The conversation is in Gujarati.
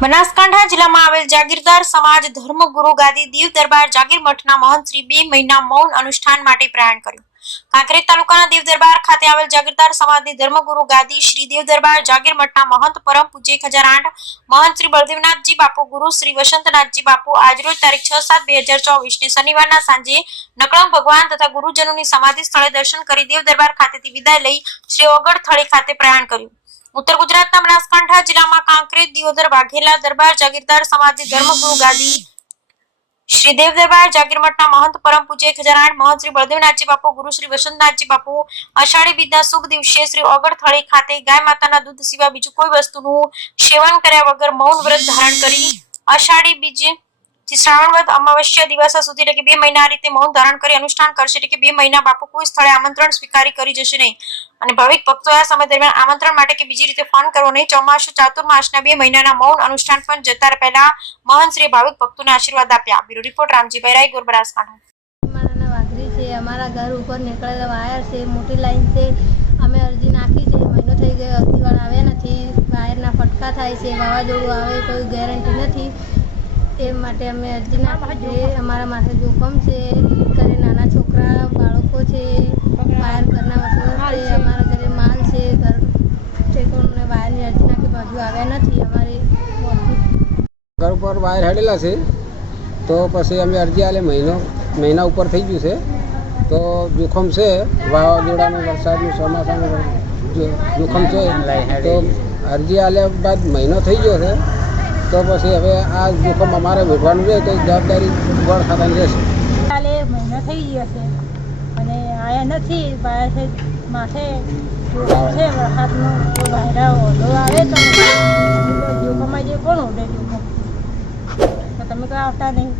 બનાસકાંઠા જિલ્લામાં આવેલ જાગીરદાર સમાજ ધર્મગુરુ ગાદી દીવ દરબાર જાગીર મઠના મહંત શ્રી 2 મહિના મૌન અનુષ્ઠાન માટે પ્રયાણ કર્યું। કાંકરેજ તાલુકાના દીવ દરબાર ખાતે આવેલ જાગીરદાર સમાજની ધર્મગુરુ ગાદી શ્રી દેવ દરબાર જાગીર મઠના મહંત પરમ પૂજ્ય 1008 મહંત શ્રી બળદેવનાથજી બાપુ ગુરુ શ્રી વસંતનાથજી બાપુ આજરોજ તારીખ 6/7/2024 ને શનિવારના સાંજે નકળંગ ભગવાન તથા ગુરુજનોની સમાધિ સ્થળે દર્શન કરી દેવ દરબાર ખાતેથી વિદાય લઈ શ્રી ઓગળ થળી ખાતે પ્રયાણ કર્યું। उत्तर गुजरातना बनासकांठा जिल्लामां कांकरेज दियोदर वाघेला दरबार जागीरदार समाजनी धर्मगुरु गादी श्री देव दरबार जागीर मठना महंत परम पूज्य 1008 महंत श्री बळदेवनाथजी बापू गुरु श्री वसंतनाथजी बापू अषाढ़ी बीजना शुभ दिवसे श्री ओगळ थळी खाते गाय माताना दूध सिवाय बीजू कोई वस्तुનું सेवन કર્યા વગર મૌન વ્રત ધારણ કરી અષાઢી બીજ થી શ્રાવણ વદ અમાવસ્યા દિવસ સુધી એટલે કે 2 મહિના આ રીતે મૌન ધારણ કરી અનુષ્ઠાન કરશે એટલે કે 2 મહિના બાપુ કોઈ સ્થળે આમંત્રણ સ્વીકારી કરી જશે નહીં અને ભાવિક ભક્તો આ સમય દરમિયાન આમંત્રણ માટે કે બીજી રીતે ફોન કરવો નહીં। ચોમાસુ ચાતુર્માસના 2 મહિનાના મૌન અનુષ્ઠાન પણ જતા પહેલા મહંત શ્રી ભાવિક ભક્તોને આશીર્વાદ આપ્યા। બ્યુરો રિપોર્ટ રામજીભાઈ રાય બનાસકાંઠા। મારા વાઘરી છે, અમારા ઘર ઉપર નીકળેલા વાયર છે, મોટી લાઈન છે, અમે અરજી નાખી છે, મહિનો થઈ ગયો, અરજીવાળા આવ્યા નથી, વાયરના ફટકા થાય છે, વાવાઝોડું આવે કોઈ ગેરંટી નથી, એ માટે અમે અરજી નાખી છે। અમારા માથે જોખમ છે, ઘરે નાના છોકરા બાળકો છે, વાયર ઘરના વસવાટ છે, અમારા ઘરે માલ છે, ઘર છે, કોઈને વાયરની અરજી નાખી બાજુ આવ્યા નથી। અમારી ઘર ઉપર વાયર હેડેલા છે તો પછી અમે અરજી આલે મહિના ઉપર થઈ ગયું છે તો જોખમ છે, વાવાઝોડાનું વરસાદનું ચોમાસાનું જોખમ છે તો અરજી આલ્યા બાદ મહિનો થઈ ગયો છે તો પછી હવે આ જોખમ અમારે ભોગવવાનું છે તો જવાબદારી ગોળ ખાતાની રહેશે। કાલે મહિનો થઈ ગયો છે અને આયા નથી, વાયર માથે જોખમ છે વરસાદનો, જો વાયરા ઓલો આવે તો જોખમમાં જે કોણ ઉડે જોખમ તો તમે કોઈ આવતા નહીં।